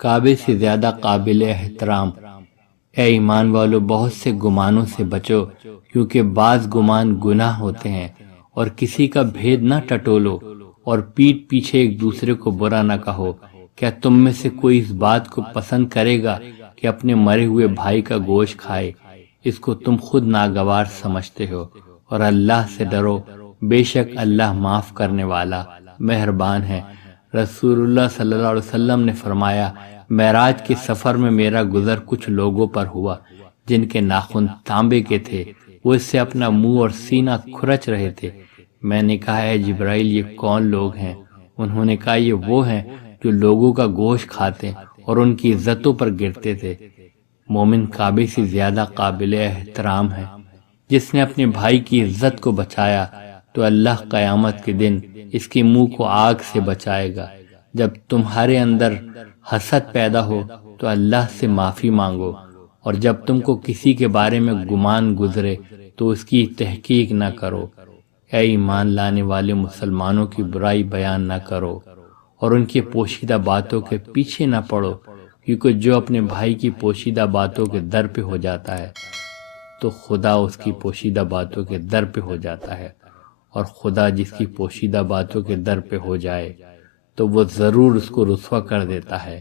کعبے سے زیادہ قابل احترام۔ اے ایمان والو، بہت سے گمانوں سے بچو، کیونکہ بعض گمان گناہ ہوتے ہیں، اور کسی کا بھید نہ ٹٹولو، اور پیٹھ پیچھے ایک دوسرے کو برا نہ کہو۔ کیا تم میں سے کوئی اس بات کو پسند کرے گا کہ اپنے مرے ہوئے بھائی کا گوشت کھائے؟ اس کو تم خود ناگوار سمجھتے ہو، اور اللہ سے ڈرو، بے شک اللہ معاف کرنے والا مہربان ہے۔ رسول اللہ صلی اللہ علیہ وسلم نے فرمایا، معراج کے سفر میں میرا گزر کچھ لوگوں پر ہوا جن کے ناخن تانبے کے تھے، وہ اس سے اپنا منہ اور سینہ کھرچ رہے تھے۔ میں نے کہا، اے جبرائیل، یہ کون لوگ ہیں؟ انہوں نے کہا، یہ وہ ہیں جو لوگوں کا گوشت کھاتے اور ان کی عزتوں پر گرتے تھے۔ مومن کعبے سے زیادہ قابل احترام ہے۔ جس نے اپنے بھائی کی عزت کو بچایا تو اللہ قیامت کے دن اس کے منہ کو آگ سے بچائے گا۔ جب تمہارے اندر حسد پیدا ہو تو اللہ سے معافی مانگو، اور جب تم کو کسی کے بارے میں گمان گزرے تو اس کی تحقیق نہ کرو۔ اے ایمان لانے والے مسلمانوں کی برائی بیان نہ کرو، اور ان کی پوشیدہ باتوں کے پیچھے نہ پڑو، کیونکہ جو اپنے بھائی کی پوشیدہ باتوں کے در پہ ہو جاتا ہے تو خدا اس کی پوشیدہ باتوں کے در پہ ہو جاتا ہے، اور خدا جس کی پوشیدہ باتوں کے در پہ ہو جائے تو وہ ضرور اس کو رسوا کر دیتا ہے،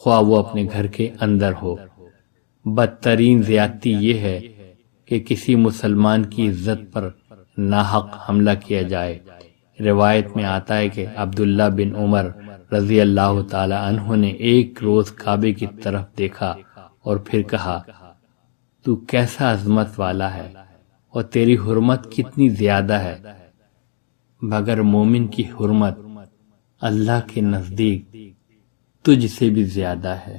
خواہ وہ اپنے گھر کے اندر ہو۔ بدترین زیادتی یہ ہے کہ کسی مسلمان کی عزت پر ناحق حملہ کیا جائے۔ روایت میں آتا ہے کہ عبداللہ بن عمر رضی اللہ تعالی عنہ نے ایک روز کعبے کی طرف دیکھا اور پھر کہا، تو کیسا عظمت والا ہے، اور تیری حرمت کتنی زیادہ ہے، مگر مومن کی حرمت اللہ کے نزدیک تجھ سے بھی زیادہ ہے۔